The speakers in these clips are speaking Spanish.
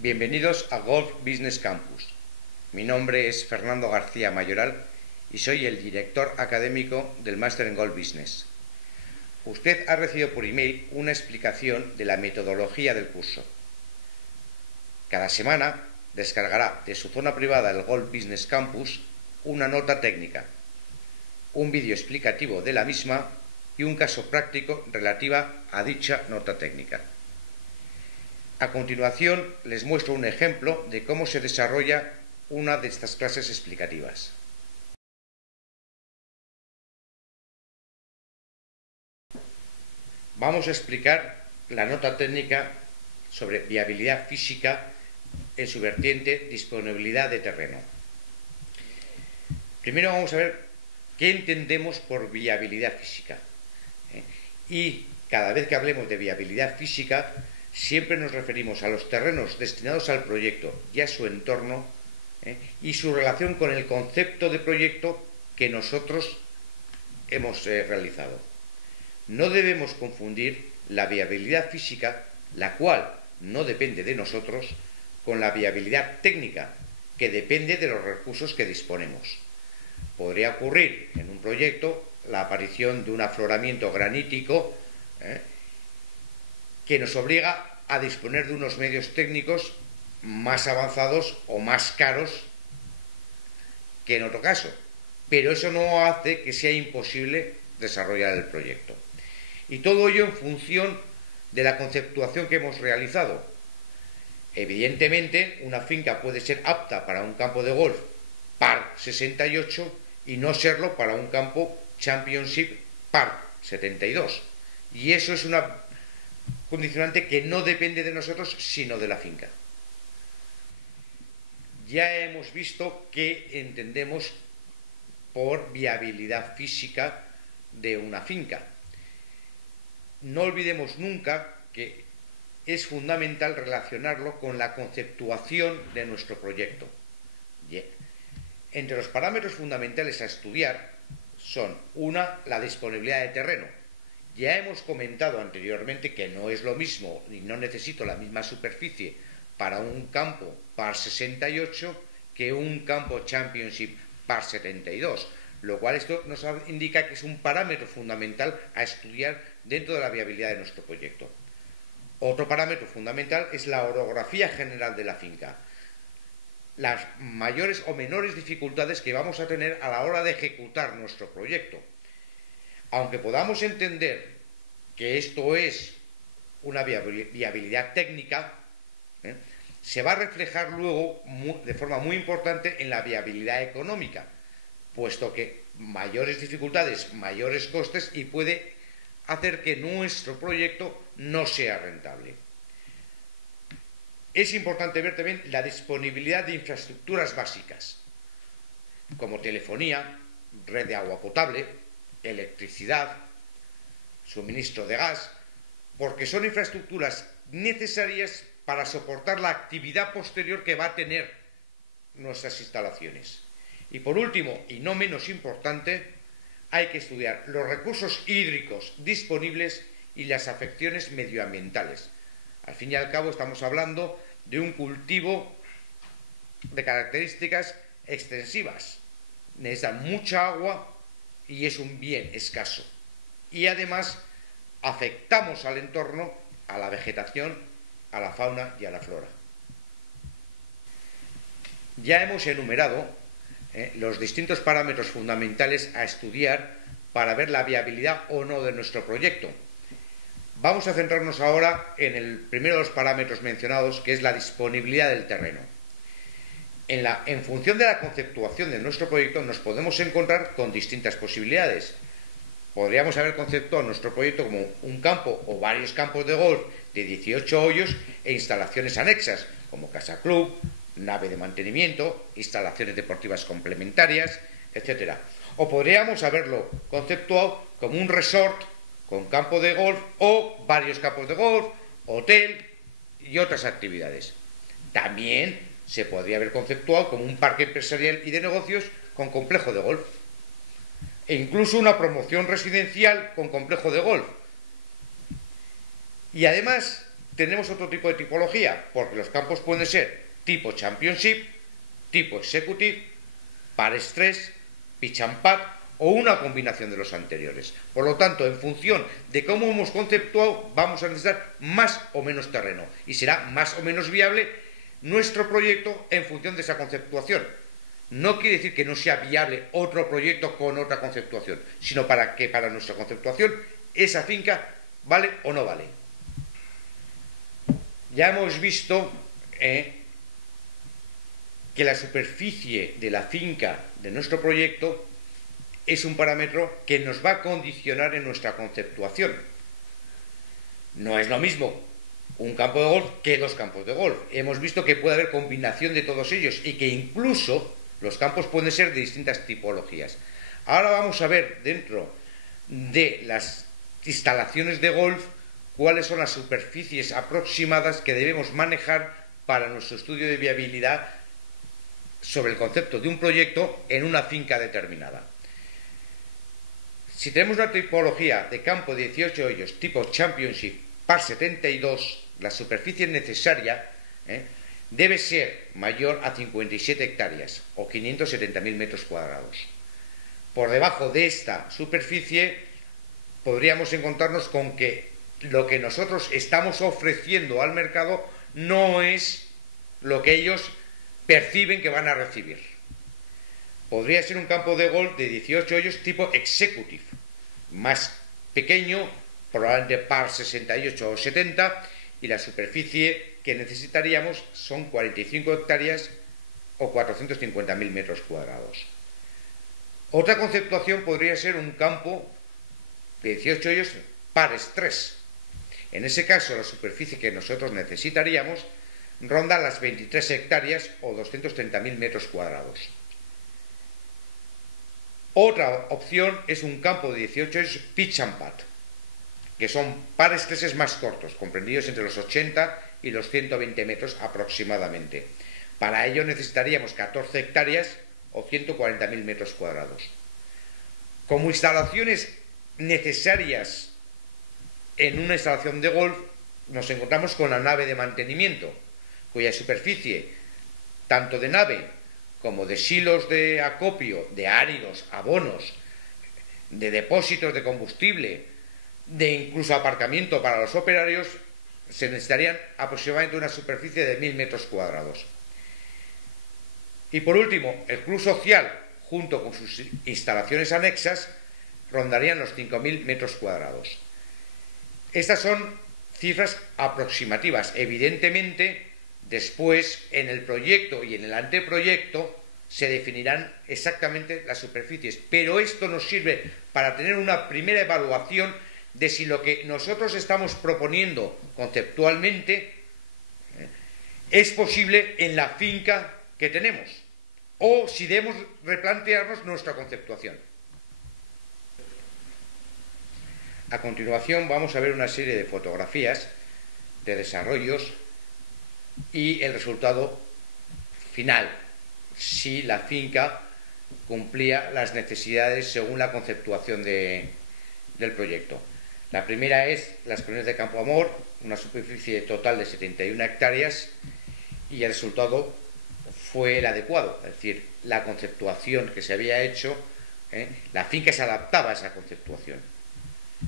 Bienvenidos a Golf Business Campus. Mi nombre es Fernando García Mayoral y soy el director académico del Máster en Golf Business. Usted ha recibido por email una explicación de la metodología del curso. Cada semana descargará de su zona privada del Golf Business Campus una nota técnica, un vídeo explicativo de la misma y un caso práctico relativa a dicha nota técnica. A continuación les muestro un ejemplo de cómo se desarrolla una de estas clases explicativas. Vamos a explicar la nota técnica sobre viabilidad física en su vertiente disponibilidad de terreno. Primero vamos a ver qué entendemos por viabilidad física. Y cada vez que hablemos de viabilidad física, siempre nos referimos a los terrenos destinados al proyecto y a su entorno y su relación con el concepto de proyecto que nosotros hemos realizado. No debemos confundir la viabilidad física, la cual no depende de nosotros, con la viabilidad técnica, que depende de los recursos que disponemos. Podría ocurrir en un proyecto la aparición de un afloramiento granítico que nos obliga a disponer de unos medios técnicos más avanzados o más caros que en otro caso. Pero eso no hace que sea imposible desarrollar el proyecto. Y todo ello en función de la conceptuación que hemos realizado. Evidentemente, una finca puede ser apta para un campo de golf par 68 y no serlo para un campo Championship par 72. Y eso es una condicionante que no depende de nosotros, sino de la finca. Ya hemos visto qué entendemos por viabilidad física de una finca. No olvidemos nunca que es fundamental relacionarlo con la conceptuación de nuestro proyecto. Entre los parámetros fundamentales a estudiar son la disponibilidad de terreno. Ya hemos comentado anteriormente que no es lo mismo y no necesito la misma superficie para un campo par 68 que un campo Championship par 72, lo cual esto nos indica que es un parámetro fundamental a estudiar dentro de la viabilidad de nuestro proyecto. Otro parámetro fundamental es la orografía general de la finca, las mayores o menores dificultades que vamos a tener a la hora de ejecutar nuestro proyecto. Aunque podamos entender que esto es una viabilidad técnica, se va a reflejar luego de forma muy importante en la viabilidad económica, puesto que mayores dificultades, mayores costes y puede hacer que nuestro proyecto no sea rentable. Es importante ver también la disponibilidad de infraestructuras básicas, como telefonía, red de agua potable, electricidad, suministro de gas, porque son infraestructuras necesarias para soportar la actividad posterior que va a tener nuestras instalaciones. Y por último, y no menos importante, hay que estudiar los recursos hídricos disponibles y las afecciones medioambientales. Al fin y al cabo estamos hablando de un cultivo de características extensivas. Necesitan mucha agua y es un bien escaso. Y además afectamos al entorno, a la vegetación, a la fauna y a la flora. Ya hemos enumerado los distintos parámetros fundamentales a estudiar para ver la viabilidad o no de nuestro proyecto. Vamos a centrarnos ahora en el primero de los parámetros mencionados, que es la disponibilidad del terreno. En función de la conceptuación de nuestro proyecto nos podemos encontrar con distintas posibilidades. Podríamos haber conceptuado nuestro proyecto como un campo o varios campos de golf de 18 hoyos e instalaciones anexas, como casa club, nave de mantenimiento, instalaciones deportivas complementarias, etc. O podríamos haberlo conceptuado como un resort con campo de golf o varios campos de golf, hotel y otras actividades. También se podría haber conceptuado como un parque empresarial y de negocios con complejo de golf. E incluso una promoción residencial con complejo de golf. Y además tenemos otro tipo de tipología, porque los campos pueden ser tipo Championship, tipo Executive, Pares 3, Pitch and Putt o una combinación de los anteriores. Por lo tanto, en función de cómo hemos conceptuado, vamos a necesitar más o menos terreno y será más o menos viable nuestro proyecto en función de esa conceptuación. No quiere decir que no sea viable otro proyecto con otra conceptuación, sino para que para nuestra conceptuación esa finca vale o no vale. Ya hemos visto que la superficie de la finca de nuestro proyecto es un parámetro que nos va a condicionar en nuestra conceptuación. No es lo mismo un campo de golf que 2 campos de golf. Hemos visto que puede haber combinación de todos ellos y que incluso los campos pueden ser de distintas tipologías. Ahora vamos a ver dentro de las instalaciones de golf cuáles son las superficies aproximadas que debemos manejar para nuestro estudio de viabilidad sobre el concepto de un proyecto en una finca determinada. Si tenemos una tipología de campo de 18 hoyos tipo Championship par 72, la superficie necesaria debe ser mayor a 57 hectáreas o 570.000 metros cuadrados. Por debajo de esta superficie podríamos encontrarnos con que lo que nosotros estamos ofreciendo al mercado no es lo que ellos perciben que van a recibir. Podría ser un campo de golf de 18 hoyos tipo Executive, más pequeño, probablemente par 68 o 70, y la superficie que necesitaríamos son 45 hectáreas o 450.000 metros cuadrados. Otra conceptuación podría ser un campo de 18 hoyos pares 3. En ese caso, la superficie que nosotros necesitaríamos ronda las 23 hectáreas o 230.000 metros cuadrados. Otra opción es un campo de 18 hoyos Pitch and Putt, que son pares 3 más cortos, comprendidos entre los 80 y los 120 metros aproximadamente. Para ello necesitaríamos 14 hectáreas o 140.000 metros cuadrados. Como instalaciones necesarias en una instalación de golf, nos encontramos con la nave de mantenimiento, cuya superficie, tanto de nave como de silos de acopio, de áridos, abonos, de depósitos de combustible, de incluso aparcamiento para los operarios, se necesitarían aproximadamente una superficie de 1.000 metros cuadrados. Y por último, el club social, junto con sus instalaciones anexas, rondarían los 5.000 metros cuadrados. Estas son cifras aproximativas. Evidentemente, después, en el proyecto y en el anteproyecto, se definirán exactamente las superficies. Pero esto nos sirve para tener una primera evaluación de si lo que nosotros estamos proponiendo conceptualmente es posible en la finca que tenemos, o si debemos replantearnos nuestra conceptuación. A continuación vamos a ver una serie de fotografías de desarrollos y el resultado final, si la finca cumplía las necesidades según la conceptuación del proyecto. La primera es las colonias de Campo Amor, una superficie total de 71 hectáreas, y el resultado fue el adecuado, es decir, la conceptuación que se había hecho, la finca se adaptaba a esa conceptuación.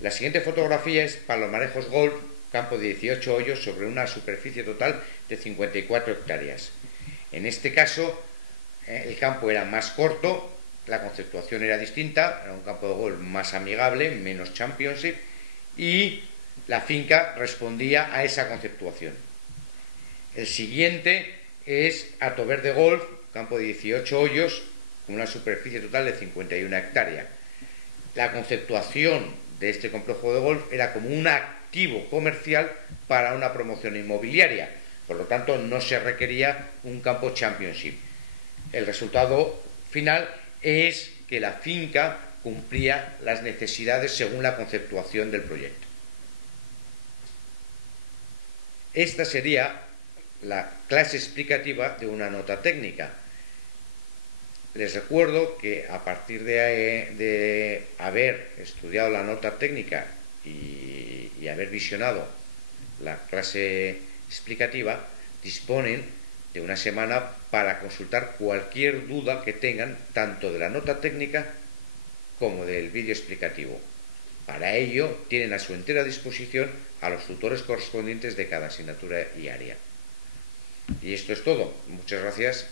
La siguiente fotografía es Palomarejos Golf, campo de 18 hoyos sobre una superficie total de 54 hectáreas. En este caso, el campo era más corto, la conceptuación era distinta, era un campo de golf más amigable, menos Championship, y la finca respondía a esa conceptuación. El siguiente es Hato Verde Golf, campo de 18 hoyos, con una superficie total de 51 hectáreas. La conceptuación de este complejo de golf era como un activo comercial para una promoción inmobiliaria, por lo tanto no se requería un campo Championship. El resultado final es que la finca cumplía las necesidades según la conceptuación del proyecto. Esta sería la clase explicativa de una nota técnica. Les recuerdo que a partir de haber estudiado la nota técnica y haber visionado la clase explicativa, disponen de una semana para consultar cualquier duda que tengan, tanto de la nota técnica como del vídeo explicativo. Para ello, tienen a su entera disposición a los tutores correspondientes de cada asignatura y área. Y esto es todo. Muchas gracias.